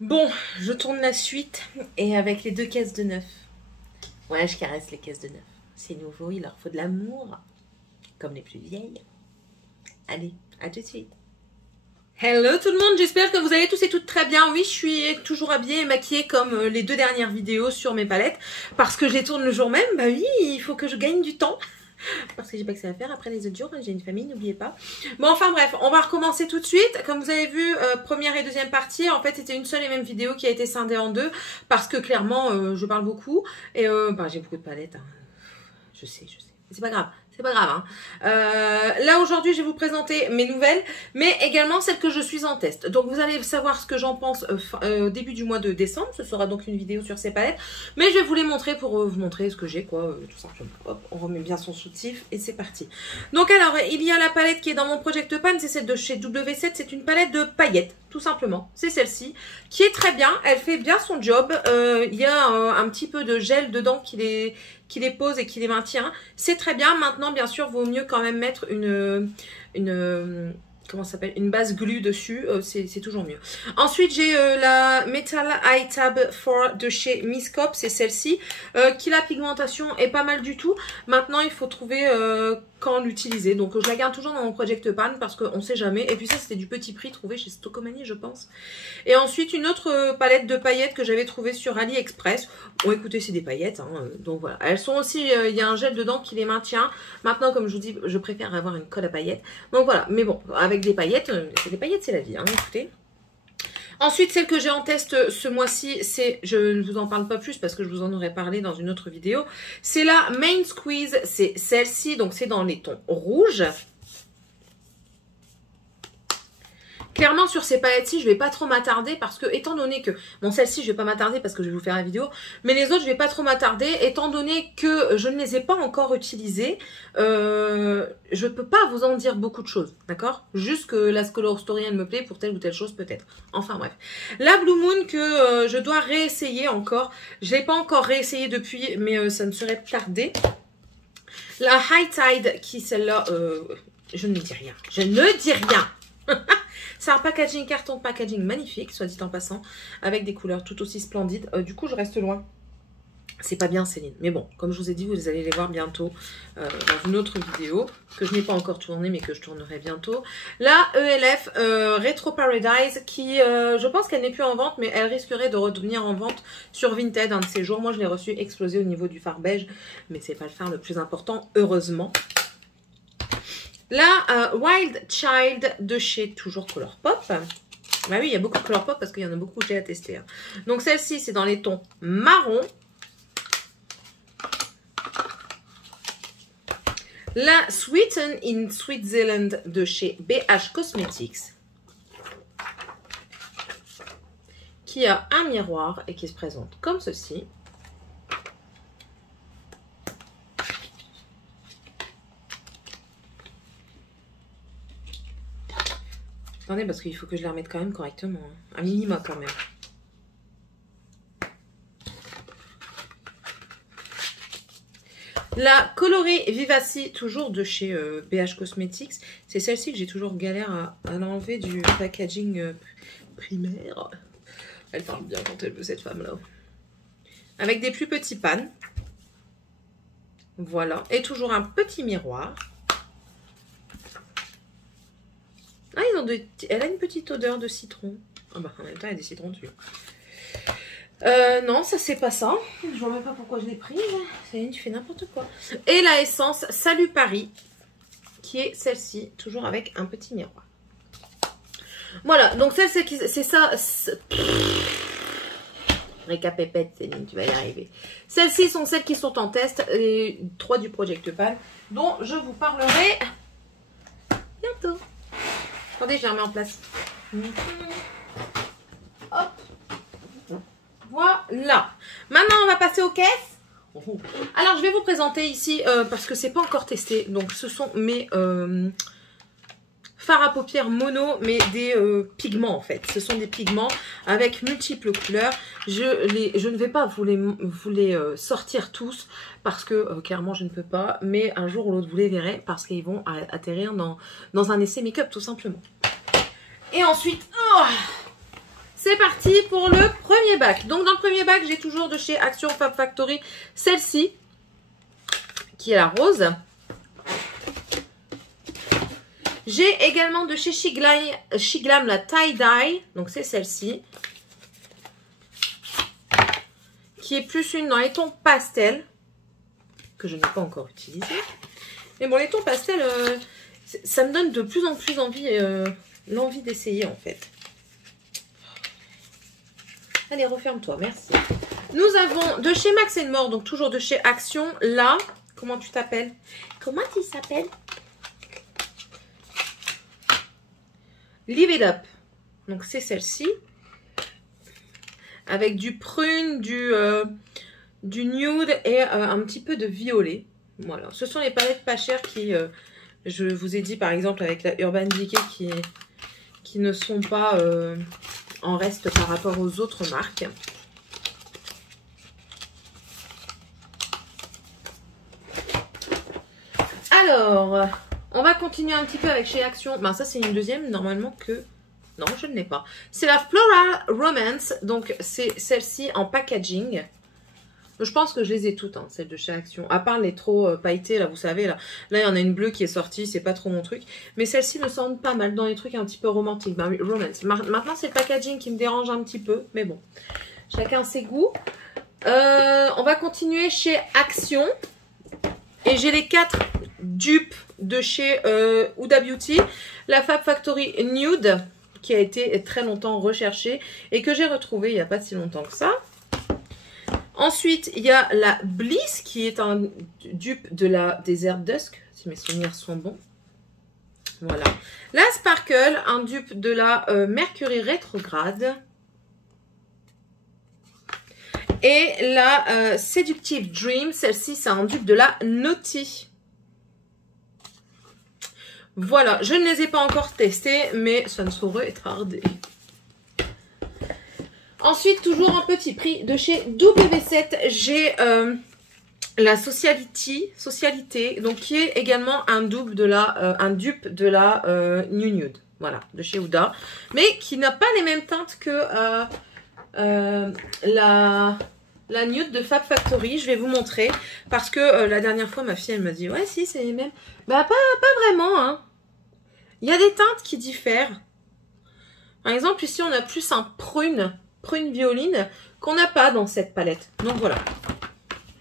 Bon, je tourne la suite et avec les 2 caisses de neuf. Ouais, je caresse les caisses de neuf. C'est nouveau, il leur faut de l'amour. Comme les plus vieilles. Allez, à tout de suite. Hello tout le monde, j'espère que vous allez tous et toutes très bien. Oui, je suis toujours habillée et maquillée comme les 2 dernières vidéos sur mes palettes. Parce que je les tourne le jour même. Bah oui, il faut que je gagne du temps. Parce que j'ai pas que ça à faire après les autres jours, j'ai une famille, n'oubliez pas. Bon, enfin bref, on va recommencer tout de suite. Comme vous avez vu, première et deuxième partie, en fait c'était une seule et même vidéo qui a été scindée en 2. Parce que clairement, je parle beaucoup. Et bah, j'ai beaucoup de palettes, hein. Je sais. C'est pas grave. C'est pas grave, hein. Là aujourd'hui je vais vous présenter mes nouvelles, mais également celles que je suis en test. Donc vous allez savoir ce que j'en pense début du mois de décembre. Ce sera donc une vidéo sur ces palettes, mais je vais vous les montrer pour vous montrer ce que j'ai, quoi, tout simplement. Hop, on remet bien son soutif et c'est parti. Donc alors il y a la palette qui est dans mon Project Pan, c'est celle de chez W7. C'est une palette de paillettes, tout simplement. C'est celle-ci qui est très bien, elle fait bien son job. Il y a un petit peu de gel dedans qui les pose et qui les maintient. C'est très bien. Maintenant, bien sûr, vaut mieux quand même mettre comment ça s'appelle, une base glue dessus, c'est toujours mieux. Ensuite, j'ai la Metal Eye Tab 4 de chez Miss Cop, c'est celle-ci, qui la pigmentation est pas mal du tout. Maintenant, il faut trouver quand l'utiliser. Donc, je la garde toujours dans mon Project Pan parce qu'on sait jamais. Et puis ça, c'était du petit prix trouvé chez Stockomanie, je pense. Et ensuite, une autre palette de paillettes que j'avais trouvée sur AliExpress. Bon, écoutez, c'est des paillettes, hein, donc voilà. Elles sont aussi, il y a un gel dedans qui les maintient. Maintenant, comme je vous dis, je préfère avoir une colle à paillettes. Donc voilà, mais bon, avec des paillettes, c'est la vie, hein, écoutez. Ensuite, celle que j'ai en test ce mois-ci, c'est, je ne vous en parle pas plus parce que je vous en aurais parlé dans une autre vidéo. C'est la Main Squeeze, c'est celle-ci, donc c'est dans les tons rouges. Clairement, sur ces palettes-ci, je vais pas trop m'attarder parce que, étant donné que... Bon, celle-ci, je vais pas m'attarder parce que je vais vous faire la vidéo. Mais les autres, je vais pas trop m'attarder. Étant donné que je ne les ai pas encore utilisées, je peux pas vous en dire beaucoup de choses. D'accord? Juste que la Color Story, elle me plaît pour telle ou telle chose, peut-être. Enfin, bref. La Blue Moon que je dois réessayer encore. Je l'ai pas encore réessayé depuis, mais ça ne serait tardé. La High Tide, qui celle-là... je ne dis rien. Je ne dis rien. C'est un packaging, carton packaging magnifique, soit dit en passant, avec des couleurs tout aussi splendides. Du coup, je reste loin. C'est pas bien, Céline. Mais bon, comme je vous ai dit, vous allez les voir bientôt dans une autre vidéo que je n'ai pas encore tournée, mais que je tournerai bientôt. La ELF Retro Paradise, qui, je pense qu'elle n'est plus en vente, mais elle risquerait de revenir en vente sur Vinted un de ces jours. Moi, je l'ai reçue explosée au niveau du fard beige, mais c'est pas le fard le plus important, heureusement. La Wild Child de chez toujours Colourpop. Bah oui, il y a beaucoup de Colourpop parce qu'il y en a beaucoup que j'ai à tester, hein. Donc celle-ci, c'est dans les tons marron. La Sweeten in Switzerland de chez BH Cosmetics. Qui a un miroir et qui se présente comme ceci. Attendez, parce qu'il faut que je les remette quand même correctement, hein. Un minima quand même. La Coloré Vivaci, toujours de chez BH Cosmetics. C'est celle-ci que j'ai toujours galère à l'enlever du packaging primaire. Elle parle bien quand elle veut, cette femme-là. Avec des plus petits pans. Voilà. Et toujours un petit miroir. Ah, elle a une petite odeur de citron. Ah bah, en même temps, il y a des citrons dessus. Non, ça c'est pas ça. Je vois même pas pourquoi je l'ai prise. Céline, tu fais n'importe quoi. Et la essence Salut Paris, qui est celle-ci, toujours avec un petit miroir. Voilà, donc celle c'est ça. Récapépète, Céline, tu vas y arriver. Celles-ci sont celles qui sont en test, les 3 du Project Pan, dont je vous parlerai bientôt. Attendez, je les remets en place. Hop. Voilà. Maintenant, on va passer aux caisses. Alors, je vais vous présenter ici, parce que c'est pas encore testé. Donc, ce sont mes fards à paupières mono, mais des pigments en fait. Ce sont des pigments avec multiples couleurs. Je ne vais pas vous les sortir tous parce que clairement je ne peux pas. Mais un jour ou l'autre vous les verrez parce qu'ils vont atterrir dans un essai make-up tout simplement. Et ensuite, C'est parti pour le premier bac. Donc dans le premier bac, j'ai toujours de chez Action Fab Factory celle-ci, qui est la rose. J'ai également de chez Shiglam la Tie Dye, donc c'est celle-ci, qui est plus une dans les tons pastel, que je n'ai pas encore utilisé. Mais bon, les tons pastel, ça me donne de plus en plus envie, l'envie d'essayer en fait. Allez, referme-toi, merci. Nous avons de chez Max & More, donc toujours de chez Action, là, comment tu t'appelles? Comment tu t'appelles? Live It Up. Donc c'est celle-ci. Avec du prune, du nude et un petit peu de violet. Voilà. Ce sont les palettes pas chères qui, je vous ai dit par exemple avec la Urban Decay qui ne sont pas en reste par rapport aux autres marques. Alors, on va continuer un petit peu avec chez Action. Ben ça c'est une deuxième normalement que... Non, je ne l'ai pas. C'est la Floral Romance. Donc c'est celle-ci en packaging. Je pense que je les ai toutes, hein, celles de chez Action. À part les trop pailletées, là, vous savez, là il y en a une bleue qui est sortie, c'est pas trop mon truc. Mais celle-ci me semble pas mal dans les trucs un petit peu romantiques. Ben, romance. Maintenant, c'est le packaging qui me dérange un petit peu. Mais bon, chacun ses goûts. On va continuer chez Action. Et j'ai les 4 dupes de chez Huda Beauty. La Fab Factory Nude, qui a été très longtemps recherchée et que j'ai retrouvée il n'y a pas si longtemps que ça. Ensuite, il y a la Bliss qui est un dupe de la Desert Dusk, si mes souvenirs sont bons. Voilà. La Sparkle, un dupe de la Mercury Rétrograde. Et la Seductive Dream, celle-ci, c'est un dupe de la Naughty. Voilà, je ne les ai pas encore testés, mais ça ne saurait tarder. Ensuite, toujours un petit prix de chez W7, j'ai la Socialité, donc qui est également un dupe de la New Nude, voilà, de chez Huda, mais qui n'a pas les mêmes teintes que la Nude de Fab Factory. Je vais vous montrer, parce que la dernière fois, ma fille, elle m'a dit, ouais, si, c'est les mêmes. Bah, pas vraiment, hein. Il y a des teintes qui diffèrent. Par exemple, ici, on a plus un prune violine qu'on n'a pas dans cette palette. Donc voilà.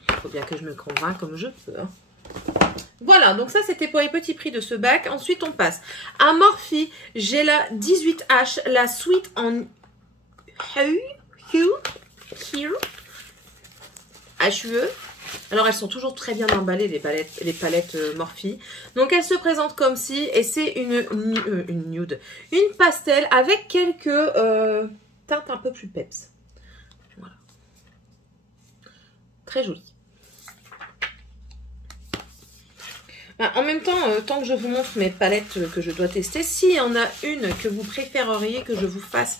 Il faut bien que je me convainque comme je peux. Hein. Voilà, donc ça c'était pour les petits prix de ce bac. Ensuite on passe à Morphe. J'ai la 18H, la Sweet en HUE. Alors elles sont toujours très bien emballées les palettes Morphe. Donc elles se présentent comme ci et c'est une nude, une pastel avec quelques teinte un peu plus peps. Voilà. Très jolie. En même temps, tant que je vous montre mes palettes que je dois tester, s'il y en a une que vous préféreriez que je vous fasse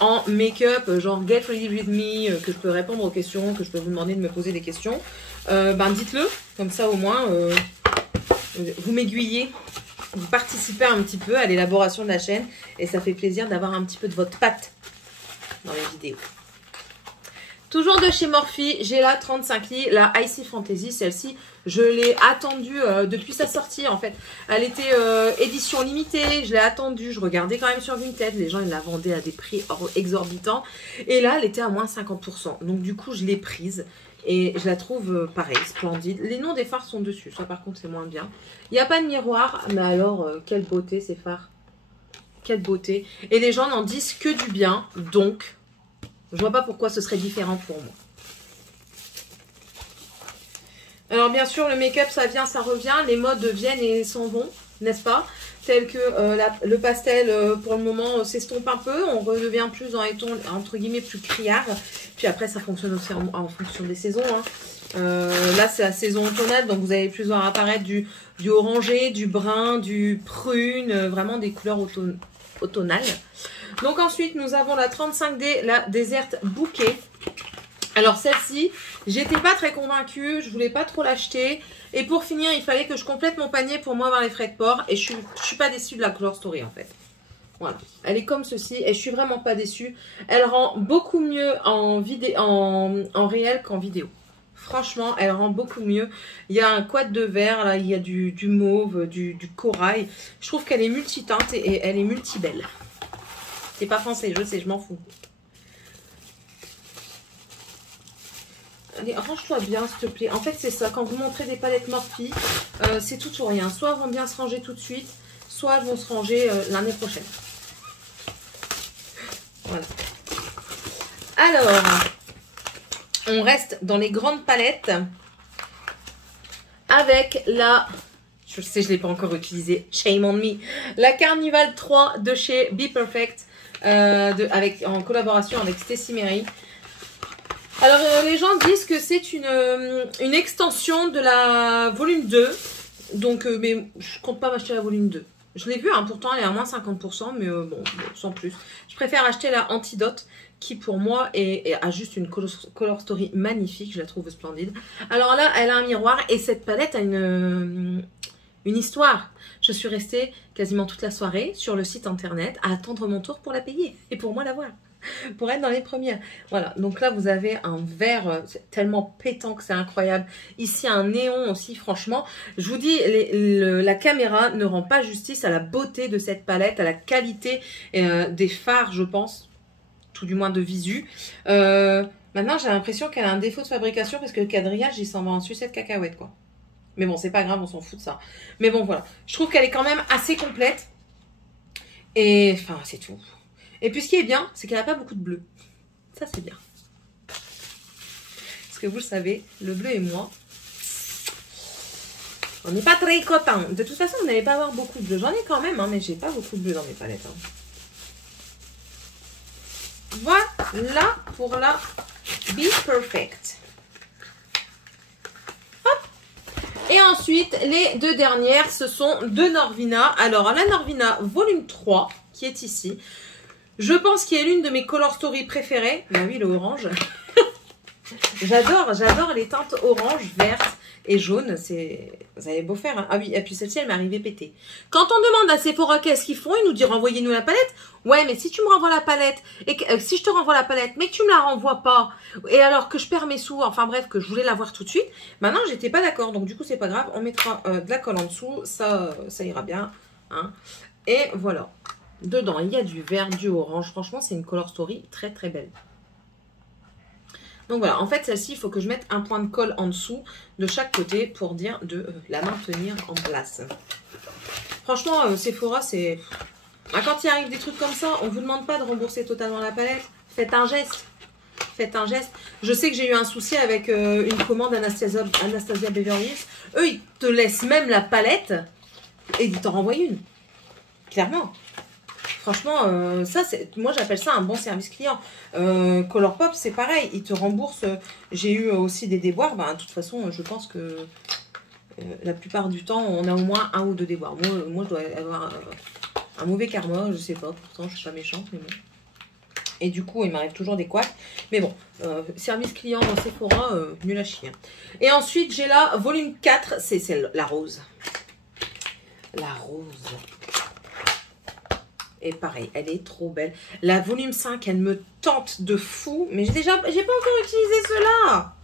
en make-up, genre Get Ready With Me, que je peux répondre aux questions, que je peux vous demander de me poser des questions, dites-le. Comme ça, au moins, vous m'aiguillez. Vous participez un petit peu à l'élaboration de la chaîne. Et ça fait plaisir d'avoir un petit peu de votre patte dans les vidéos. Toujours de chez Morphe, j'ai la 35i, la Icy Fantasy. Celle-ci, je l'ai attendue depuis sa sortie en fait. Elle était édition limitée, je l'ai attendue. Je regardais quand même sur Vinted, les gens ils la vendaient à des prix exorbitants. Et là, elle était à moins 50%. Donc du coup, je l'ai prise. Et je la trouve pareil, splendide. Les noms des fards sont dessus, ça par contre c'est moins bien. Il n'y a pas de miroir, mais alors quelle beauté ces fards. Quelle beauté. Et les gens n'en disent que du bien, donc je vois pas pourquoi ce serait différent pour moi. Alors bien sûr le make-up ça vient, ça revient, les modes viennent et s'en vont, n'est-ce pas? Tel que le pastel pour le moment s'estompe un peu, on redevient plus dans les tons entre guillemets plus criards. Puis après ça fonctionne aussi en fonction des saisons. Hein. Là c'est la saison automnale, donc vous allez plus voir apparaître du orangé, du brun, du prune, vraiment des couleurs automnales. Donc ensuite nous avons la 35D, la Desert Bouquet. Alors celle-ci, j'étais pas très convaincue, je voulais pas trop l'acheter. Et pour finir, il fallait que je complète mon panier pour moi avoir les frais de port. Et je suis pas déçue de la Color Story en fait. Voilà, elle est comme ceci et je suis vraiment pas déçue. Elle rend beaucoup mieux en réel qu'en vidéo. Franchement, elle rend beaucoup mieux. Il y a un quad de vert, là, il y a du mauve, du corail. Je trouve qu'elle est multiteinte et elle est multibelle. C'est pas français, je sais, je m'en fous. Allez, range-toi bien, s'il te plaît. En fait, c'est ça. Quand vous montrez des palettes Morphe, c'est tout ou rien. Soit elles vont bien se ranger tout de suite, soit elles vont se ranger l'année prochaine. Voilà. Alors, on reste dans les grandes palettes avec la... Je sais, je ne l'ai pas encore utilisée. Shame on me. La Carnival 3 de chez Be Perfect en collaboration avec Stacey Mary. Alors, les gens disent que c'est une extension de la volume 2. Donc, mais je compte pas m'acheter la volume 2. Je l'ai vu, hein, pourtant elle est à moins 50%, mais bon, sans plus. Je préfère acheter la Antidote, qui pour moi a juste une color story magnifique, je la trouve splendide. Alors là, elle a un miroir, et cette palette a une histoire. Je suis restée quasiment toute la soirée sur le site internet à attendre mon tour pour la payer, et pour moi l'avoir. Pour être dans les premières. Voilà, donc là vous avez un vert tellement pétant que c'est incroyable. Ici un néon aussi, franchement. Je vous dis, la caméra ne rend pas justice à la beauté de cette palette, à la qualité des fards, je pense. Tout du moins de visu. Maintenant j'ai l'impression qu'elle a un défaut de fabrication parce que le quadrillage il s'en va en sucette cacahuète quoi. Mais bon, c'est pas grave, on s'en fout de ça. Mais bon, voilà. Je trouve qu'elle est quand même assez complète. Et enfin, c'est tout. Et puis ce qui est bien, c'est qu'elle n'a pas beaucoup de bleu. Ça, c'est bien. Parce que vous le savez, le bleu et moi, on n'est pas très contents. De toute façon, vous n'allez pas avoir beaucoup de bleu. J'en ai quand même, hein, mais j'ai pas beaucoup de bleu dans mes palettes. Hein. Voilà pour la Be Perfect. Hop. Et ensuite, les deux dernières, ce sont de Norvina. Alors, la Norvina volume 3, qui est ici. Je pense qu'il est l'une de mes color story préférées. Bah oui, le orange. J'adore les teintes orange, verte et jaune. Vous avez beau faire. Hein. Ah oui, et puis celle-ci, elle m'est arrivée pétée. Quand on demande à Sephora qu'est-ce qu'ils font, ils nous disent renvoyez-nous la palette. Ouais, mais si tu me renvoies la palette, et que, si je te renvoie la palette, mais que tu me la renvoies pas, et alors que je perds mes sous, enfin bref, que je voulais la voir tout de suite, maintenant j'étais pas d'accord. Donc du coup, c'est pas grave. On mettra de la colle en dessous. Ça ira bien. Hein. Et voilà. Dedans, il y a du vert, du orange. Franchement, c'est une color story très très belle. Donc voilà, en fait, celle-ci, il faut que je mette un point de colle en dessous de chaque côté pour dire de la maintenir en place. Franchement, Sephora, c'est... Quand il arrive des trucs comme ça, on ne vous demande pas de rembourser totalement la palette. Faites un geste. Faites un geste. Je sais que j'ai eu un souci avec une commande Anastasia Beverly Hills. Eux, ils te laissent même la palette et ils t'en renvoient une. Clairement. Franchement, ça, moi j'appelle ça un bon service client. Colourpop, c'est pareil, ils te remboursent. J'ai eu aussi des déboires. Ben, de toute façon, je pense que la plupart du temps, on a au moins un ou deux déboires. Moi je dois avoir un mauvais karma, je sais pas, pourtant je suis pas méchante, mais bon. Et du coup, il m'arrive toujours des couacs. Mais bon, service client Sephora, nul à chier. Et ensuite, j'ai la volume 4, c'est celle, la rose. La rose. Et pareil, elle est trop belle. La volume 5, elle me tente de fou. Mais j'ai pas encore utilisé cela.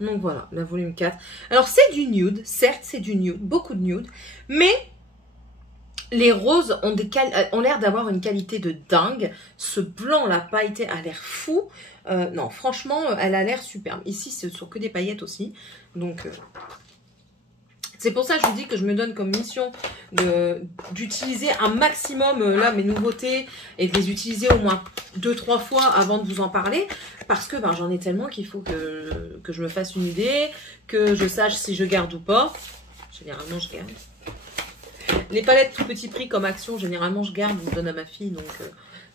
Donc voilà, la volume 4. Alors c'est du nude, certes c'est du nude, beaucoup de nude. Mais les roses ont l'air d'avoir une qualité de dingue. Ce blanc, la pailleté a l'air fou. Non, franchement, elle a l'air superbe. Ici, ce sont que des paillettes aussi. Donc... c'est pour ça que je vous dis que je me donne comme mission d'utiliser un maximum là mes nouveautés et de les utiliser au moins 2-3 fois avant de vous en parler parce que ben, j'en ai tellement qu'il faut que je me fasse une idée, que je sache si je garde ou pas. Généralement je garde. Les palettes tout petit prix comme Action, généralement je garde, je donne à ma fille, donc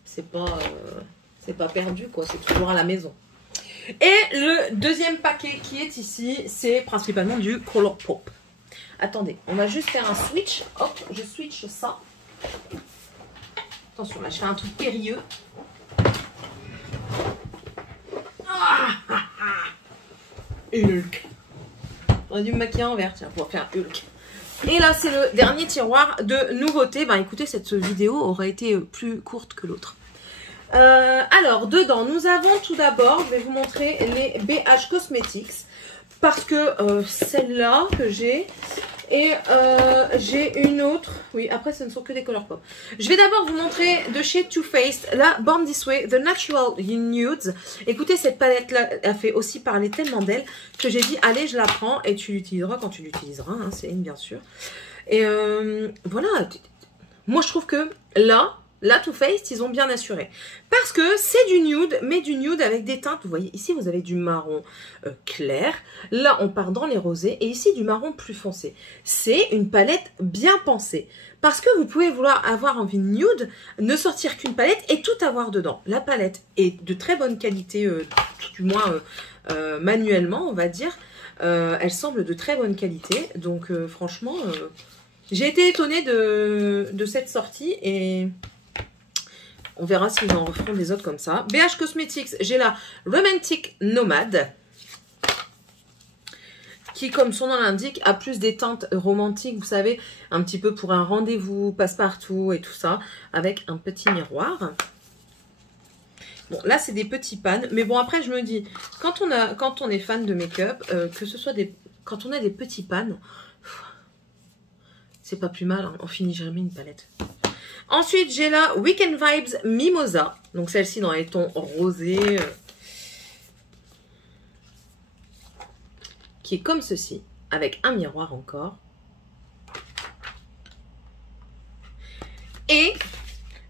c'est pas perdu quoi, c'est toujours à la maison. Et le deuxième paquet qui est ici, c'est principalement du Colourpop. Attendez, on va juste faire un switch. Hop, je switch ça. Attention, là, je fais un truc périlleux. Hulk. J'aurais dû me maquiller en vert, tiens, pour faire Hulk. Et là, c'est le dernier tiroir de nouveautés. Ben écoutez, cette vidéo aurait été plus courte que l'autre. Alors, dedans, nous avons tout d'abord, je vais vous montrer les BH Cosmetics. Parce que celle-là que j'ai, et j'ai une autre. Oui, après, ce ne sont que des Colourpop. Je vais d'abord vous montrer de chez Too Faced, la Born This Way, The Natural Nudes. Écoutez, cette palette-là a fait aussi parler tellement d'elle que j'ai dit, allez, je la prends et tu l'utiliseras quand tu l'utiliseras, hein, Céline, bien sûr. Et voilà, moi je trouve que là, la Too Faced, ils ont bien assuré. Parce que c'est du nude, mais du nude avec des teintes. Vous voyez, ici, vous avez du marron clair. Là, on part dans les rosés. Et ici, du marron plus foncé. C'est une palette bien pensée. Parce que vous pouvez vouloir avoir envie de nude, ne sortir qu'une palette et tout avoir dedans. La palette est de très bonne qualité, du moins manuellement, on va dire. Elle semble de très bonne qualité. Donc, franchement, j'ai été étonnée de cette sortie et... on verra s'ils en referont des autres comme ça. BH Cosmetics, j'ai la Romantic Nomad. Qui, comme son nom l'indique, a plus des teintes romantiques, vous savez, un petit peu pour un rendez-vous, passe-partout et tout ça, avec un petit miroir. Bon, là, c'est des petits pans. Mais bon, après, je me dis, quand on est fan de make-up, que ce soit des... Quand on a des petits pans, c'est pas plus mal, hein, on finit jamais une palette. Ensuite, j'ai la Weekend Vibes Mimosa. Donc, celle-ci dans les tons rosés. Qui est comme ceci. Avec un miroir encore. Et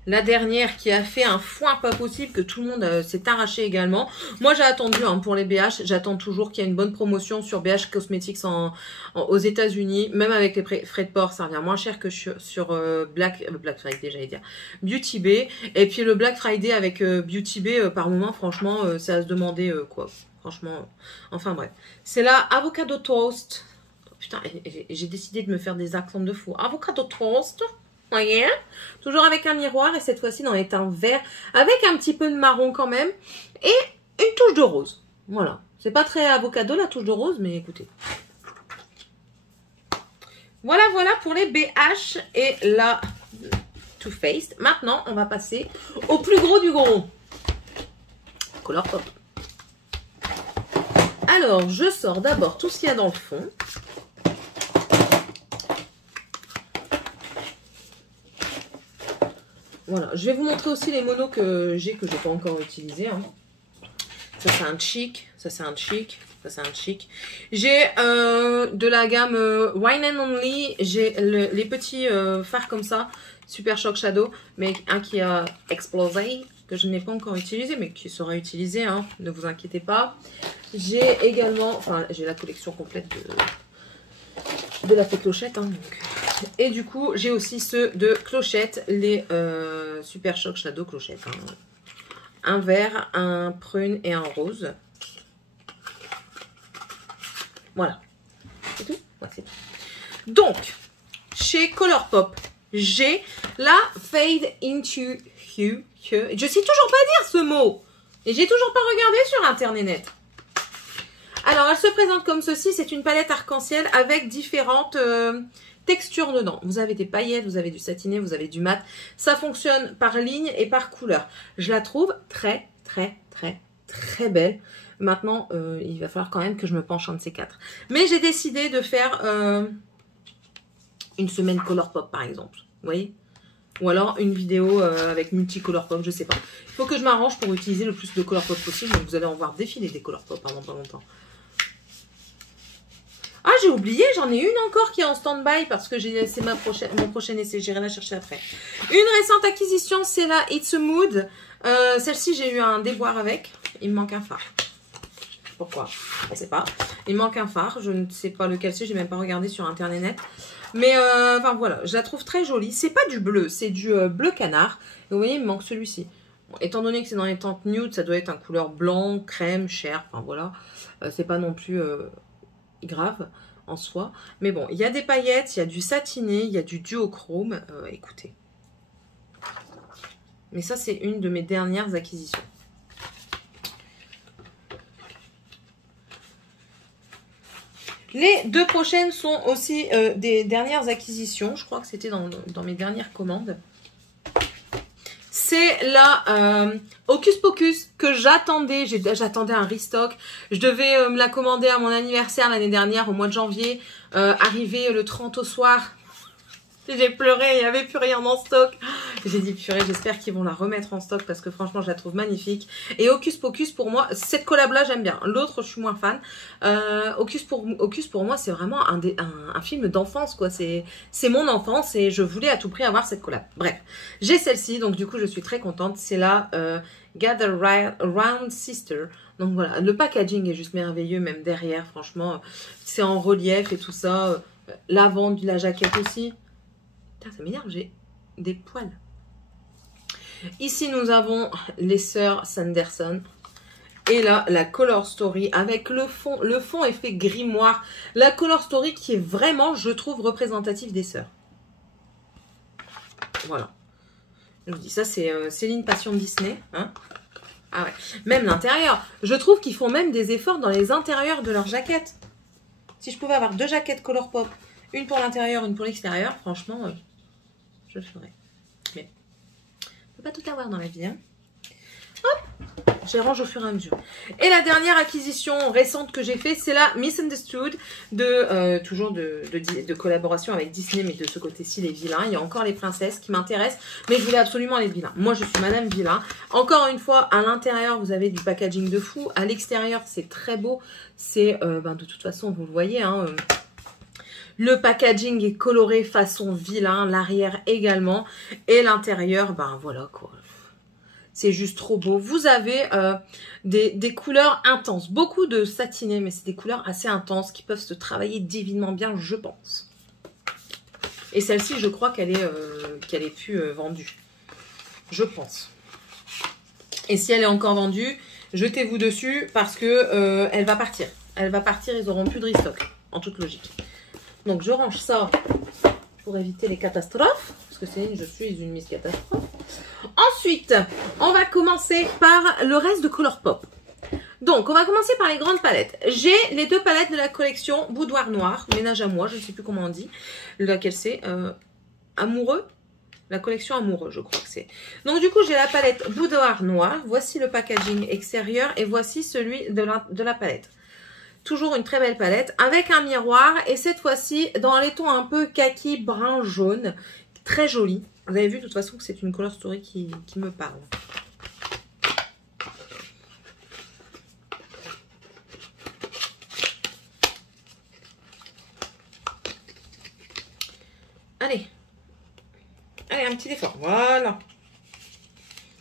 la dernière qui a fait un foin pas possible, que tout le monde s'est arraché également. Moi, j'ai attendu hein, pour les BH. J'attends toujours qu'il y ait une bonne promotion sur BH Cosmetics aux États-Unis. Même avec les frais de port, ça revient moins cher que sur Black Friday, j'allais dire. Beauty Bay. Et puis le Black Friday avec Beauty Bay, par moment, franchement, c'est à se demander quoi. Franchement, enfin bref. C'est la Avocado Toast. Oh, putain, j'ai décidé de me faire des accents de fou. Avocado Toast. Voyez, toujours avec un miroir et cette fois-ci dans les teints verts avec un petit peu de marron quand même et une touche de rose. Voilà, c'est pas très avocado la touche de rose, mais écoutez. Voilà pour les BH et la Too Faced. Maintenant, on va passer au plus gros du gros. Colourpop. Alors, je sors d'abord tout ce qu'il y a dans le fond. Voilà, je vais vous montrer aussi les monos que j'ai pas encore utilisés. Hein. Ça c'est un chic, ça c'est un chic, ça c'est un chic. J'ai de la gamme Wine and Only, j'ai les petits fards comme ça, Super Shock Shadow, mais un qui a explosé, que je n'ai pas encore utilisé, mais qui sera utilisé, hein, ne vous inquiétez pas. J'ai également, enfin j'ai la collection complète de la fée Clochette, hein, donc. Et du coup, j'ai aussi ceux de Clochette, les Super Shock Shadow Clochette. Hein. Un vert, un prune et un rose. Voilà. C'est tout? Ouais, c'est tout. Donc, chez Colourpop, j'ai la Fade Into Hue. Je sais toujours pas dire ce mot. Et j'ai toujours pas regardé sur Internet. Alors, elle se présente comme ceci. C'est une palette arc-en-ciel avec différentes... texture dedans. Vous avez des paillettes, vous avez du satiné, vous avez du mat. Ça fonctionne par ligne et par couleur. Je la trouve très belle. Maintenant, il va falloir quand même que je me penche un de ces quatre. Mais j'ai décidé de faire une semaine Colourpop par exemple. Vous voyez? Ou alors une vidéo avec multi-Colourpop, je sais pas. Il faut que je m'arrange pour utiliser le plus de Colourpop possible. Donc vous allez en voir défiler des Colourpop pendant pas longtemps. Ah, j'ai oublié, j'en ai une encore qui est en stand-by parce que c'est mon prochain essai. J'irai la chercher après. Une récente acquisition, c'est la It's a Mood. Celle-ci, j'ai eu un déboire avec. Il me manque un phare. Pourquoi? Je ne sais pas. Il me manque un phare. Je ne sais pas lequel c'est. Je n'ai même pas regardé sur Internet. Mais enfin voilà, je la trouve très jolie. C'est pas du bleu, c'est du bleu canard. Et vous voyez, il me manque celui-ci. Bon, étant donné que c'est dans les teintes nude, ça doit être en couleur blanc, crème, chair. Enfin voilà. C'est pas non plus... grave en soi, mais bon, il y a des paillettes, il y a du satiné, il y a du duochrome, écoutez, mais ça c'est une de mes dernières acquisitions. Les deux prochaines sont aussi des dernières acquisitions. Je crois que c'était dans mes dernières commandes. C'est la Hocus Pocus que j'attendais. J'attendais un restock. Je devais me la commander à mon anniversaire l'année dernière, au mois de janvier. Arrivé le 30 au soir. J'ai pleuré, il n'y avait plus rien en stock. J'ai dit purée, j'espère qu'ils vont la remettre en stock parce que franchement, je la trouve magnifique. Et Hocus Pocus, pour moi, cette collab-là, j'aime bien. L'autre, je suis moins fan. Hocus pour moi, c'est vraiment un film d'enfance, quoi. C'est mon enfance et je voulais à tout prix avoir cette collab. Bref, j'ai celle-ci, donc du coup, je suis très contente. C'est la Gather Round Sister. Donc voilà, le packaging est juste merveilleux, même derrière, franchement. C'est en relief et tout ça. L'avant de la jaquette aussi. Putain, ça m'énerve, j'ai des poils. Ici, nous avons les sœurs Sanderson. Et là, la Color Story avec le fond. Le fond est fait grimoire. La Color Story qui est vraiment, je trouve, représentative des sœurs. Voilà. Je vous dis, ça, c'est Céline Passion Disney. Hein, ah ouais. Même l'intérieur. Je trouve qu'ils font même des efforts dans les intérieurs de leurs jaquettes. Si je pouvais avoir 2 jaquettes Color Pop, une pour l'intérieur, une pour l'extérieur, franchement... je le ferai. Mais on peut pas tout avoir dans la vie. Hein. Hop, je les range au fur et à mesure. Et la dernière acquisition récente que j'ai fait, c'est la Misunderstood toujours de collaboration avec Disney, mais de ce côté-ci les vilains. Il y a encore les princesses qui m'intéressent, mais je voulais absolument les vilains. Moi, je suis Madame Vilain. Encore une fois, à l'intérieur, vous avez du packaging de fou. À l'extérieur, c'est très beau. C'est, de toute façon, vous le voyez, hein. Le packaging est coloré façon vilain, l'arrière également. Et l'intérieur, ben voilà quoi. C'est juste trop beau. Vous avez des couleurs intenses. Beaucoup de satiné, mais c'est des couleurs assez intenses qui peuvent se travailler divinement bien, je pense. Et celle-ci, je crois qu'elle est plus vendue. Je pense. Et si elle est encore vendue, jetez-vous dessus parce que elle va partir. Elle va partir, ils n'auront plus de restock, en toute logique. Donc, je range ça pour éviter les catastrophes. Parce que je suis une Miss Catastrophe. Ensuite, on va commencer par le reste de Color Pop. Donc, on va commencer par les grandes palettes. J'ai les 2 palettes de la collection Boudoir Noir. Ménage à moi, je ne sais plus comment on dit. Laquelle c'est Amoureux. La collection Amoureux, je crois que c'est. Donc, du coup, j'ai la palette Boudoir Noir. Voici le packaging extérieur. Et voici celui de la palette. Toujours une très belle palette avec un miroir et cette fois-ci dans les tons un peu kaki, brun, jaune. Très joli. Vous avez vu de toute façon que c'est une Color Story qui me parle. Allez. Allez, un petit effort. Voilà.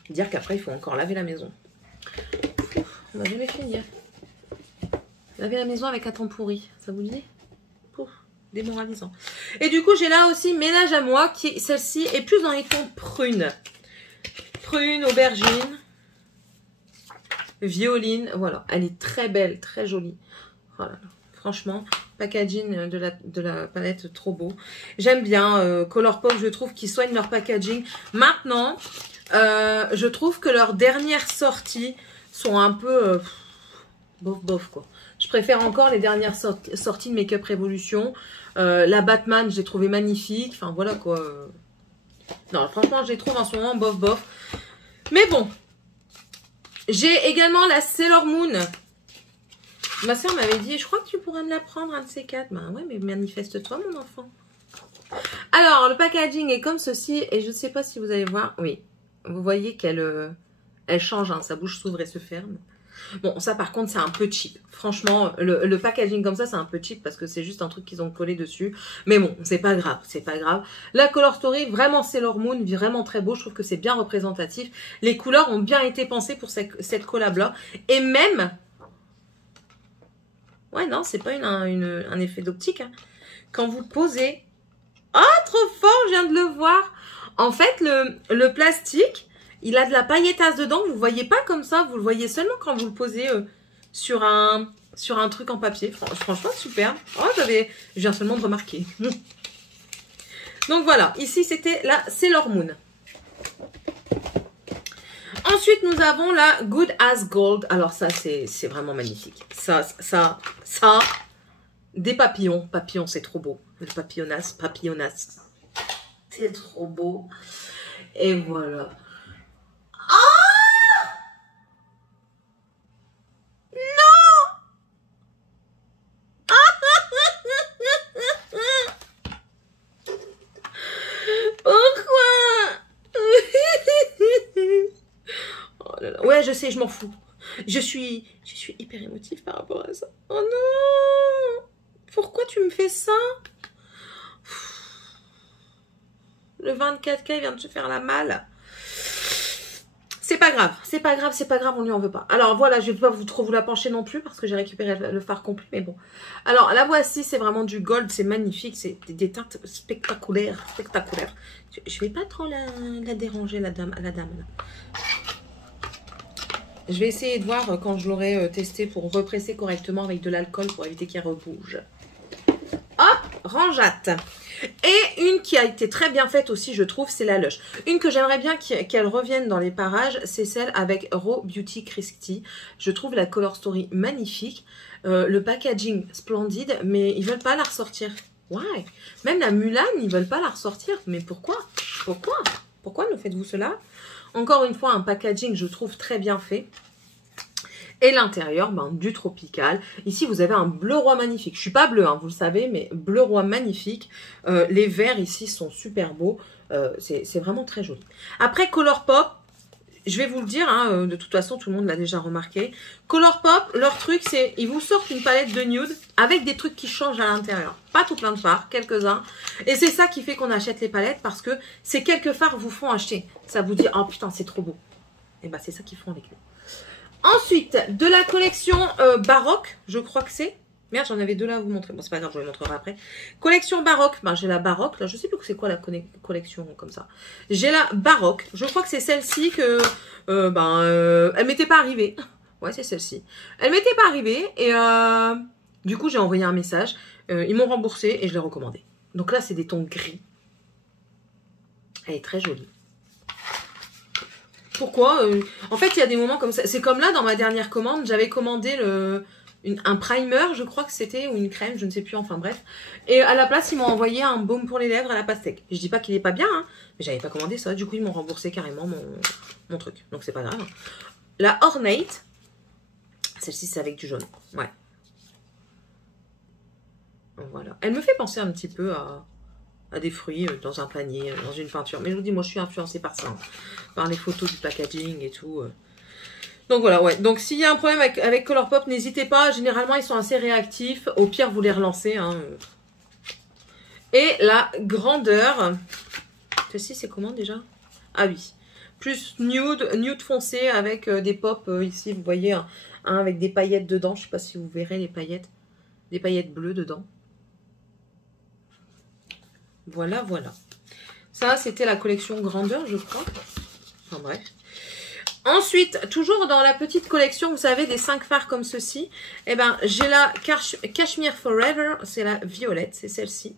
Dire qu'après il faut encore laver la maison. On va jamais finir. Laver la maison avec un temps pourri, ça vous dit? Pouf, démoralisant. Et du coup, j'ai là aussi Ménage à moi, qui celle-ci est plus dans les tons prunes. Prune, aubergine, violine, voilà. Elle est très belle, très jolie. Voilà. Franchement, packaging de la palette, trop beau. J'aime bien Color Pop, je trouve qu'ils soignent leur packaging. Maintenant, je trouve que leurs dernières sorties sont un peu bof bof quoi. Je préfère encore les dernières sorties de Make Up Revolution. La Batman, je l'ai trouvée magnifique. Enfin, voilà quoi. Non, franchement, je les trouve en ce moment bof bof. Mais bon. J'ai également la Sailor Moon. Ma soeur m'avait dit, je crois que tu pourrais me la prendre, un de ces 4. Ben ouais, mais manifeste-toi, mon enfant. Alors, le packaging est comme ceci. Et je ne sais pas si vous allez voir. Oui, vous voyez qu'elle elle change. Hein, sa bouche s'ouvre et se ferme. Bon, ça par contre, c'est un peu cheap. Franchement, le packaging comme ça, c'est un peu cheap parce que c'est juste un truc qu'ils ont collé dessus. Mais bon, c'est pas grave, c'est pas grave. La Color Story, vraiment Sailor Moon, vraiment très beau. Je trouve que c'est bien représentatif. Les couleurs ont bien été pensées pour cette collab-là. Et même... Ouais, non, c'est pas un effet d'optique. Hein. Quand vous posez... Ah, trop fort, je viens de le voir. En fait, le plastique... Il a de la pailletasse dedans, vous ne voyez pas comme ça, vous le voyez seulement quand vous le posez sur un truc en papier. Franchement, super. Oh, je viens seulement de remarquer. Donc voilà, ici c'était la Sailor Moon. Ensuite, nous avons la Good as Gold. Alors ça, c'est vraiment magnifique. Ça, Des papillons. Papillons, c'est trop beau. Le papillonnas, papillonnas. C'est trop beau. Et voilà. Ah! Non! Pourquoi? Oh là là. Ouais, je sais, je m'en fous. Je suis hyper émotive par rapport à ça. Oh non! Pourquoi tu me fais ça? Le 24K, il vient de se faire la malle. C'est pas grave, c'est pas grave, c'est pas grave, on lui en veut pas. Alors voilà, je vais pas trop vous la pencher non plus parce que j'ai récupéré le fard complet, mais bon. Alors la voici, c'est vraiment du gold, c'est magnifique, c'est des teintes spectaculaires, spectaculaires. Je vais pas trop la déranger, la dame là. Je vais essayer de voir quand je l'aurai testé pour represser correctement avec de l'alcool pour éviter qu'il rebouge. Hop, rangeate. Et une qui a été très bien faite aussi, je trouve, c'est la Lush. Une que j'aimerais bien qu'elle revienne dans les parages, c'est celle avec Raw Beauty Christie. Je trouve la Color Story magnifique. Le packaging splendide, mais ils veulent pas la ressortir. Ouais. Même la Mulan, ils veulent pas la ressortir. Mais pourquoi? Pourquoi nous faites-vous cela? Encore une fois, un packaging, je trouve, très bien fait. Et l'intérieur, ben, du tropical. Ici, vous avez un bleu roi magnifique. Je suis pas bleue, hein, vous le savez, mais bleu roi magnifique. Les verts ici sont super beaux. C'est vraiment très joli. Après, Colourpop, je vais vous le dire, hein, de toute façon, tout le monde l'a déjà remarqué. Colourpop, leur truc, c'est ils vous sortent une palette de nude avec des trucs qui changent à l'intérieur. Pas tout plein de fards, quelques-uns. Et c'est ça qui fait qu'on achète les palettes parce que ces quelques fards vous font acheter. Ça vous dit, oh putain, c'est trop beau. Et ben, c'est ça qu'ils font avec nous. Ensuite, de la collection baroque, je crois que c'est. Merde, j'en avais deux là à vous montrer. Bon, c'est pas grave, je vous les montrerai après. Collection baroque, ben, j'ai la baroque. Là, je sais plus c'est quoi la collection comme ça. J'ai la baroque. Je crois que c'est celle-ci que... elle m'était pas arrivée. Ouais, c'est celle-ci. Elle m'était pas arrivée. Et du coup, j'ai envoyé un message. Ils m'ont remboursé et je l'ai recommandée. Donc là, c'est des tons gris. Elle est très jolie. Pourquoi en fait, il y a des moments comme ça. C'est comme là, dans ma dernière commande, j'avais commandé un primer, je crois que c'était, ou une crème, je ne sais plus, enfin bref. Et à la place, ils m'ont envoyé un baume pour les lèvres à la pastèque. Je dis pas qu'il est pas bien, hein, mais j'avais pas commandé ça. Du coup, ils m'ont remboursé carrément mon truc. Donc, c'est pas grave. La Ornate, celle-ci, c'est avec du jaune. Ouais. Voilà. Elle me fait penser un petit peu à des fruits dans un panier, dans une peinture. Mais je vous dis, moi, je suis influencée par ça. Hein, par les photos du packaging et tout. Donc voilà, ouais. Donc s'il y a un problème avec Colourpop, n'hésitez pas. Généralement, ils sont assez réactifs. Au pire, vous les relancez. Hein. Et la grandeur. Ceci, c'est comment déjà? Ah oui. Plus nude foncé avec des pops. Ici, vous voyez, un avec des paillettes dedans. Je ne sais pas si vous verrez les paillettes. Des paillettes bleues dedans. Voilà, voilà. Ça, c'était la collection grandeur, je crois. Enfin bref. Ensuite, toujours dans la petite collection, vous savez, des 5 fards comme ceci. Eh ben, j'ai la Cashmere Forever. C'est la violette, c'est celle-ci.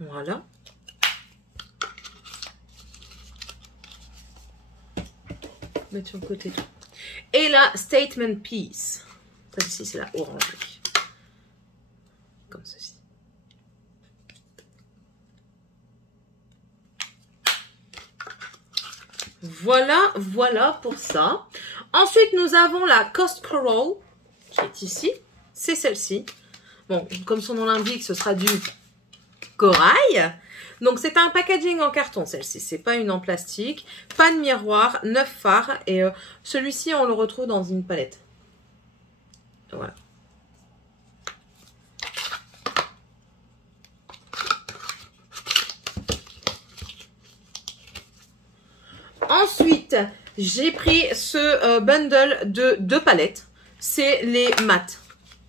Voilà. Mettre sur le côté. Et la Statement Piece. Celle-ci, c'est la orange. Comme ceci. Voilà, voilà pour ça. Ensuite, nous avons la Coast Coral, qui est ici. C'est celle-ci. Bon, comme son nom l'indique, ce sera du corail. Donc, c'est un packaging en carton, celle-ci. C'est pas une en plastique. Pas de miroir, 9 fards. Et celui-ci, on le retrouve dans une palette. Voilà. Ensuite, j'ai pris ce bundle de 2 palettes. C'est les mat.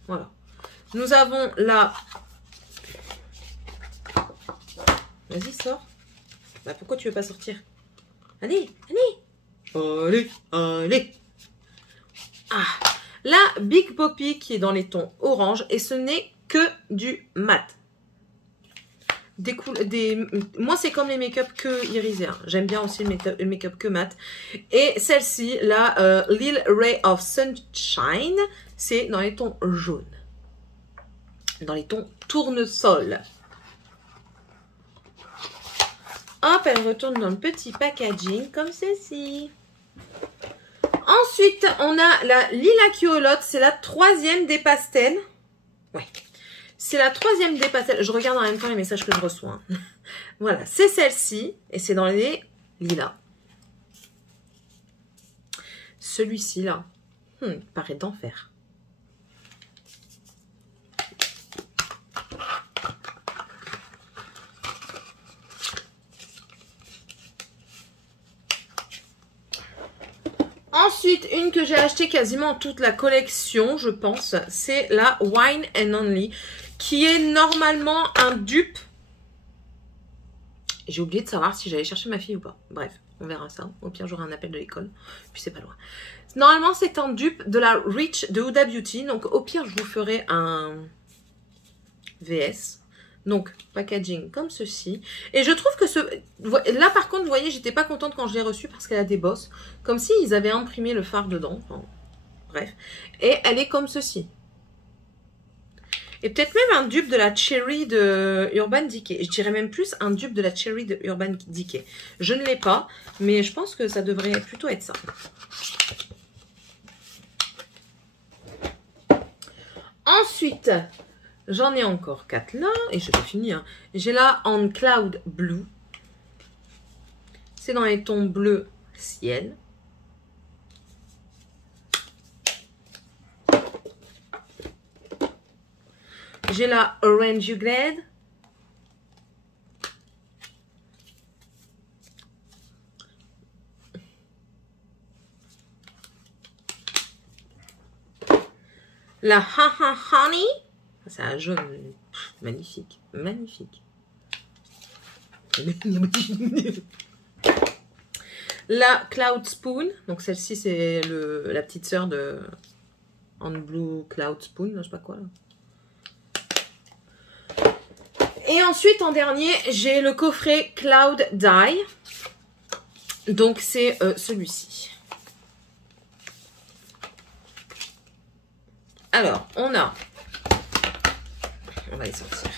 Voilà. Nous avons la... Vas-y, sors. Bah, pourquoi tu veux pas sortir? Allez, allez. Allez, allez. Ah, la Big Poppy qui est dans les tons orange. Et ce n'est que du mat. Moi, c'est comme les make-up que irisés. Hein. J'aime bien aussi le make-up que mat. Et celle-ci, la Lil Ray of Sunshine, c'est dans les tons jaunes. Dans les tons tournesol. Hop, elle retourne dans le petit packaging comme ceci. Ensuite, on a la Lilac Culotte. C'est la 3e des pastels. Ouais. C'est la 3e des pastels. Je regarde en même temps les messages que je reçois. Hein. Voilà, c'est celle-ci. Et c'est dans les lilas. Celui-ci, là, il paraît d'enfer. Ensuite, une que j'ai acheté quasiment toute la collection, je pense, c'est la Wine and Only, qui est normalement un dupe. J'ai oublié de savoir si j'allais chercher ma fille ou pas. Bref, on verra ça. Au pire, j'aurai un appel de l'école, puis c'est pas loin. Normalement, c'est un dupe de la Rich de Huda Beauty, donc au pire, je vous ferai un VS. Donc, packaging comme ceci. Et je trouve que là, par contre, vous voyez, j'étais pas contente quand je l'ai reçue parce qu'elle a des bosses. Comme si ils avaient imprimé le fard dedans. Enfin, bref. Et elle est comme ceci. Et peut-être même un dupe de la Cherry de Urban Decay. Je dirais même plus un dupe de la Cherry de Urban Decay. Je ne l'ai pas, mais je pense que ça devrait plutôt être ça. Ensuite... J'en ai encore 4 là, et je vais finir. J'ai là On Cloud Blue. C'est dans les tons bleu ciel. J'ai la Orange You Glad. La Haha Honey. C'est un jaune magnifique, magnifique. La Cloud Spoon, donc celle-ci c'est la petite sœur de On Blue Cloud Spoon, je sais pas quoi. Là. Et ensuite en dernier, j'ai le coffret Cloud Dye. Donc c'est celui-ci. Alors, on va les sortir.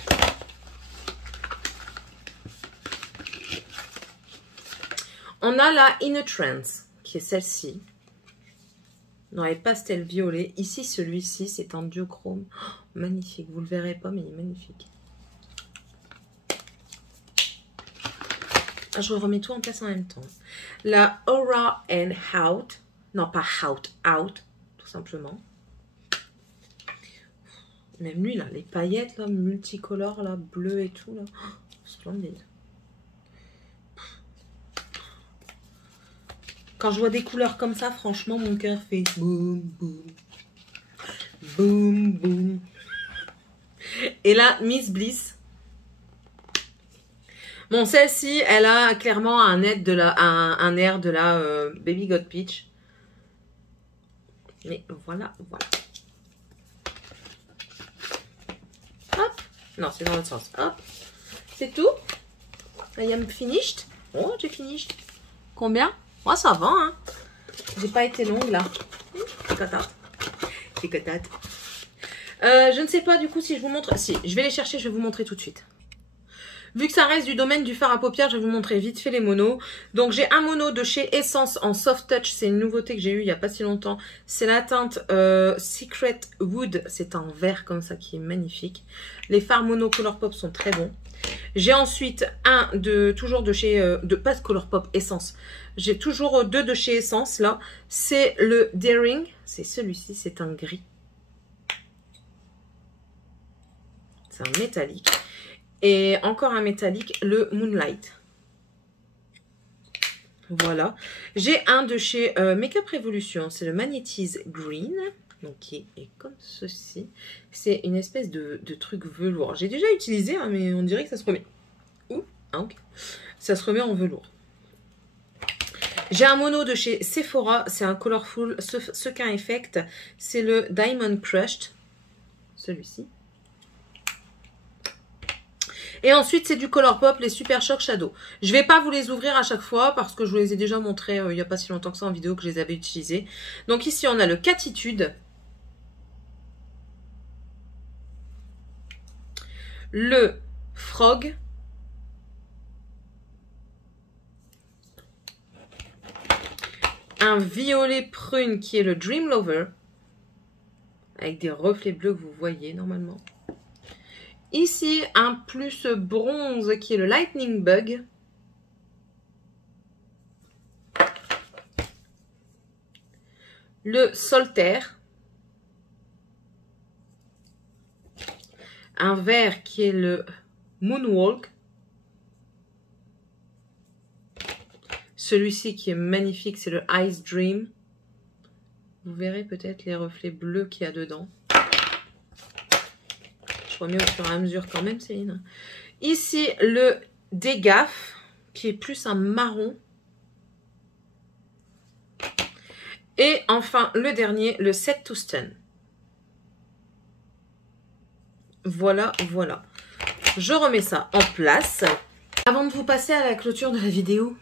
On a la In a Trance, qui est celle-ci. Dans les pastels violets. Ici, celui-ci, c'est en duochrome. Oh, magnifique. Vous le verrez pas, mais il est magnifique. Ah, je remets tout en place en même temps. La Aura and Out. Non, pas Out, Out, tout simplement. Même lui, là, les paillettes, là, multicolores, là, bleu et tout, là. Oh, splendide. Quand je vois des couleurs comme ça, franchement, mon cœur fait boum, boum. Boum, boum. Et là, Miss Bliss. Bon, celle-ci, elle a clairement un air de la Baby Got Peach. Mais voilà, voilà. Hop. Non, c'est dans l'autre sens. Hop. C'est tout. I am finished. Oh, j'ai finished. Combien? Oh, ça va, hein. J'ai pas été longue, là. C'est cotate. C'est cotate. Je ne sais pas, du coup, si je vous montre... Si, je vais les chercher, je vais vous montrer tout de suite. Vu que ça reste du domaine du fard à paupières, je vais vous montrer vite fait les monos. Donc, j'ai un mono de chez Essence en Soft Touch. C'est une nouveauté que j'ai eue il n'y a pas si longtemps. C'est la teinte Secret Wood. C'est un vert comme ça qui est magnifique. Les fards mono Colourpop sont très bons. J'ai ensuite toujours de chez... pas de Colourpop, Essence. J'ai toujours deux de chez Essence, là. C'est le Daring. C'est celui-ci, c'est un gris. C'est un métallique. Et encore un métallique, le Moonlight. Voilà. J'ai un de chez Makeup Revolution. C'est le Magnetize Green. Donc, qui est comme ceci. C'est une espèce de truc velours. J'ai déjà utilisé, hein, mais on dirait que ça se remet. Ouh, ah, ok. Ça se remet en velours. J'ai un mono de chez Sephora. C'est un Colorful Sequin Effect. C'est le Diamond Crushed. Celui-ci. Et ensuite, c'est du Colourpop, les Super Shock Shadow. Je vais pas vous les ouvrir à chaque fois parce que je vous les ai déjà montrés il n'y a pas si longtemps que ça en vidéo que je les avais utilisés. Donc ici, on a le Catitude, le Frog, un violet prune qui est le Dream Lover, avec des reflets bleus que vous voyez normalement. Ici, un plus bronze qui est le Lightning Bug. Le Solitaire. Un vert qui est le Moonwalk. Celui-ci qui est magnifique, c'est le Ice Dream. Vous verrez peut-être les reflets bleus qu'il y a dedans. Je remets au fur et à mesure quand même, Céline. Ici, le Dégaf, qui est plus un marron. Et enfin, le dernier, le Set to Stun. Voilà, voilà. Je remets ça en place. Avant de vous passer à la clôture de la vidéo,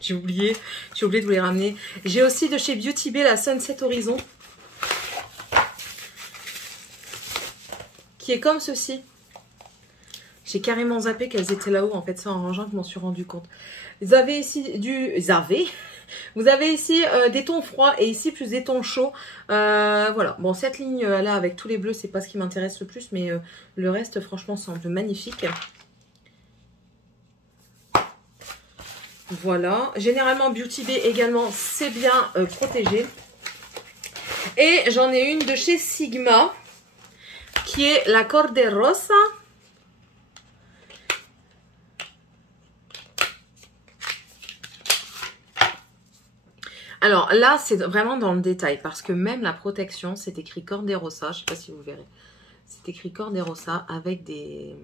j'ai oublié de vous les ramener. J'ai aussi de chez Beauty Bay la Sunset Horizon, qui est comme ceci. J'ai carrément zappé qu'elles étaient là-haut. En fait, ça en rangeant, je m'en suis rendu compte. Vous avez ici vous avez ici des tons froids et ici plus des tons chauds. Voilà. Bon, cette ligne là avec tous les bleus, c'est pas ce qui m'intéresse le plus, mais le reste, franchement, semble magnifique. Voilà. Généralement, Beauty Bay également, c'est bien protégé. Et j'en ai une de chez Sigma, qui est la Corde Rosa. Alors là, c'est vraiment dans le détail, parce que même la protection, c'est écrit Corde Rosa, je ne sais pas si vous verrez. C'est écrit Corde Rosa avec des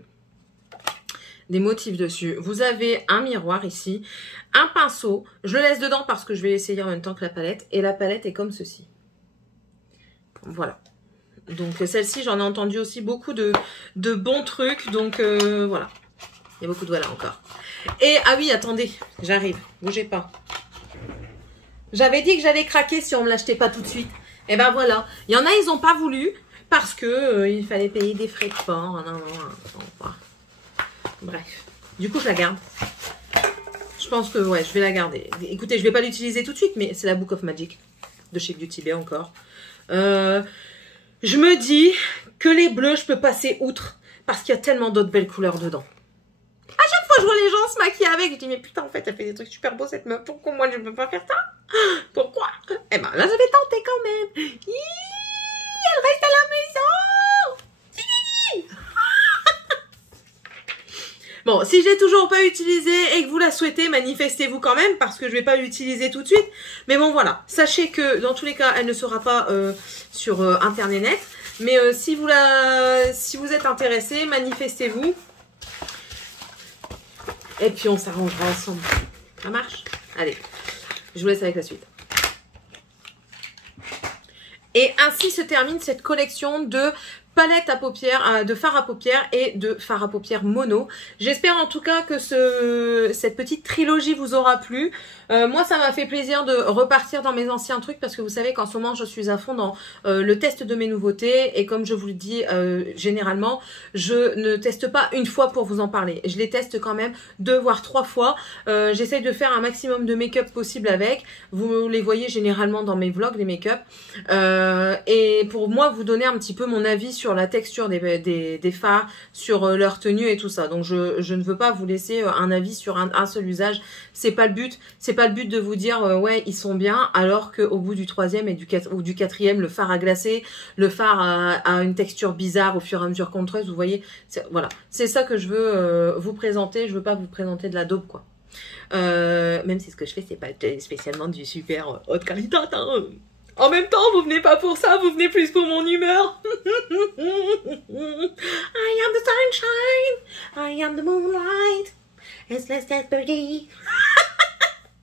motifs dessus. Vous avez un miroir ici, un pinceau. Je le laisse dedans parce que je vais essayer en même temps que la palette. Et la palette est comme ceci. Voilà. Donc celle-ci, j'en ai entendu aussi beaucoup de bons trucs. Donc voilà. Il y a beaucoup de voilà encore. Et ah oui, attendez, j'arrive. Bougez pas. J'avais dit que j'allais craquer si on me l'achetait pas tout de suite. Et ben voilà. Il y en a, ils n'ont pas voulu parce que il fallait payer des frais de port. Non. Bref. Du coup, je la garde. Je pense que ouais, je vais la garder. Écoutez, je vais pas l'utiliser tout de suite, mais c'est la Book of Magic de chez Beauty Bay encore. Je me dis que les bleus, je peux passer outre parce qu'il y a tellement d'autres belles couleurs dedans. À chaque fois, je vois les gens se maquiller avec. Je dis, mais putain, en fait, elle fait des trucs super beaux, cette meuf. Pourquoi moi, je ne peux pas faire ça? Pourquoi? Eh ben, là, je vais tenter quand même. Elle reste à la maison. Bon, si je l'ai toujours pas utilisée et que vous la souhaitez, manifestez-vous quand même parce que je vais pas l'utiliser tout de suite. Mais bon, voilà. Sachez que dans tous les cas, elle ne sera pas sur Internet net. Mais si vous êtes intéressé, manifestez-vous. Et puis on s'arrangera ensemble. Ça marche? Allez, je vous laisse avec la suite. Et ainsi se termine cette collection de palettes à paupières, de fard à paupières et de fard à paupières mono. J'espère en tout cas que cette petite trilogie vous aura plu. Moi, ça m'a fait plaisir de repartir dans mes anciens trucs parce que vous savez qu'en ce moment, je suis à fond dans le test de mes nouveautés. Et comme je vous le dis, généralement, je ne teste pas une fois pour vous en parler. Je les teste quand même 2 voire 3 fois. J'essaye de faire un maximum de make-up possible avec. Vous les voyez généralement dans mes vlogs, les make-up. Et pour moi, vous donner un petit peu mon avis sur la texture des fards, sur leur tenue et tout ça. Donc, je ne veux pas vous laisser un avis sur un seul usage. C'est pas le but. C'est pas le but de vous dire ouais ils sont bien alors qu'au bout du 3e ou du 4e le fard a glacé, le fard a une texture bizarre au fur et à mesure qu'on creuse. Vous voyez, voilà, c'est ça que je veux vous présenter. Je veux pas vous présenter de la daube quoi. Même si ce que je fais c'est pas spécialement du super haute qualité. Hein. En même temps, vous venez pas pour ça, vous venez plus pour mon humeur. I am the sunshine, I am the moonlight, it's less than 30.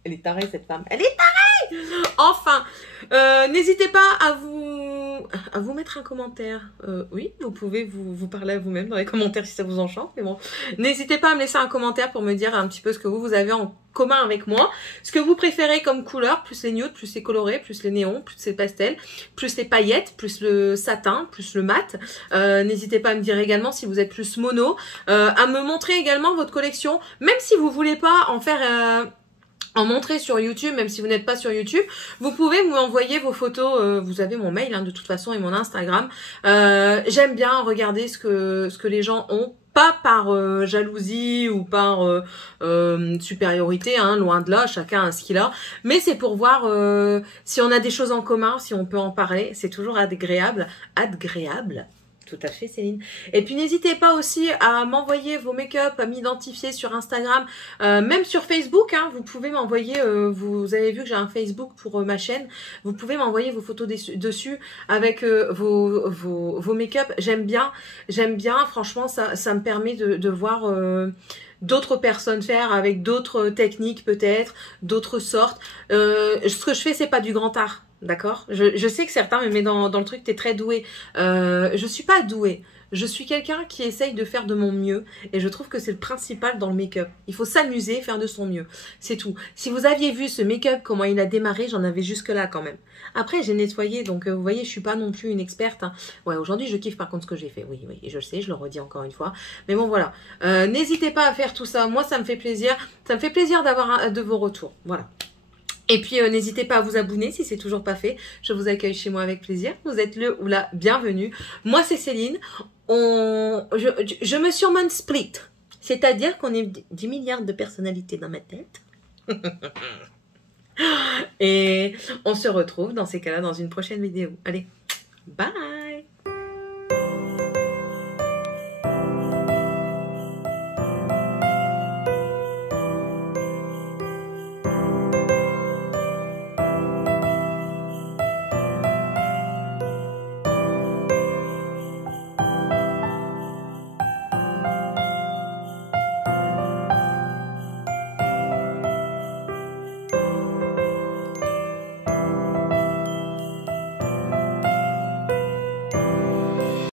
Elle est tarée cette femme, elle est tarée. Enfin, n'hésitez pas à vous mettre un commentaire. Oui, vous pouvez vous parler à vous-même dans les commentaires si ça vous enchante. Mais bon, n'hésitez pas à me laisser un commentaire pour me dire un petit peu ce que vous avez en commun avec moi. Ce que vous préférez comme couleur, plus les nudes, plus les colorés, plus les néons, plus les pastels, plus les paillettes, plus le satin, plus le mat. N'hésitez pas à me dire également si vous êtes plus mono. À me montrer également votre collection. Même si vous voulez pas en faire... en montrer sur YouTube, même si vous n'êtes pas sur YouTube, vous pouvez m'envoyer vos photos, vous avez mon mail hein, de toute façon et mon Instagram. J'aime bien regarder ce que les gens ont, pas par jalousie ou par supériorité, hein, loin de là, chacun a ce qu'il a, mais c'est pour voir si on a des choses en commun, si on peut en parler, c'est toujours agréable. Tout à fait Céline. Et puis n'hésitez pas aussi à m'envoyer vos make-up, à m'identifier sur Instagram, même sur Facebook, hein, vous pouvez m'envoyer, vous avez vu que j'ai un Facebook pour ma chaîne, vous pouvez m'envoyer vos photos dessus avec vos make-up, j'aime bien, franchement ça me permet de voir... d'autres personnes faire avec d'autres techniques peut-être, d'autres sortes. Ce que je fais c'est pas du grand art. D'accord, je sais que certains me mettent dans le truc, t'es très douée. Je suis pas douée. Je suis quelqu'un qui essaye de faire de mon mieux. Et je trouve que c'est le principal dans le make-up. Il faut s'amuser, faire de son mieux. C'est tout. Si vous aviez vu ce make-up, comment il a démarré, j'en avais jusque-là quand même. Après, j'ai nettoyé, donc vous voyez, je suis pas non plus une experte. Hein. Ouais, aujourd'hui, je kiffe par contre ce que j'ai fait. Oui, et je le sais, je le redis encore une fois. Mais bon, voilà. N'hésitez pas à faire tout ça. Moi, ça me fait plaisir. Ça me fait plaisir d'avoir de vos retours. Voilà. Et puis, n'hésitez pas à vous abonner si c'est toujours pas fait. Je vous accueille chez moi avec plaisir. Vous êtes le ou la bienvenue. Moi, c'est Céline. Je me surnomme Split. C'est-à-dire qu'on est 10 milliards de personnalités dans ma tête. Et on se retrouve dans ces cas-là dans une prochaine vidéo. Allez, bye!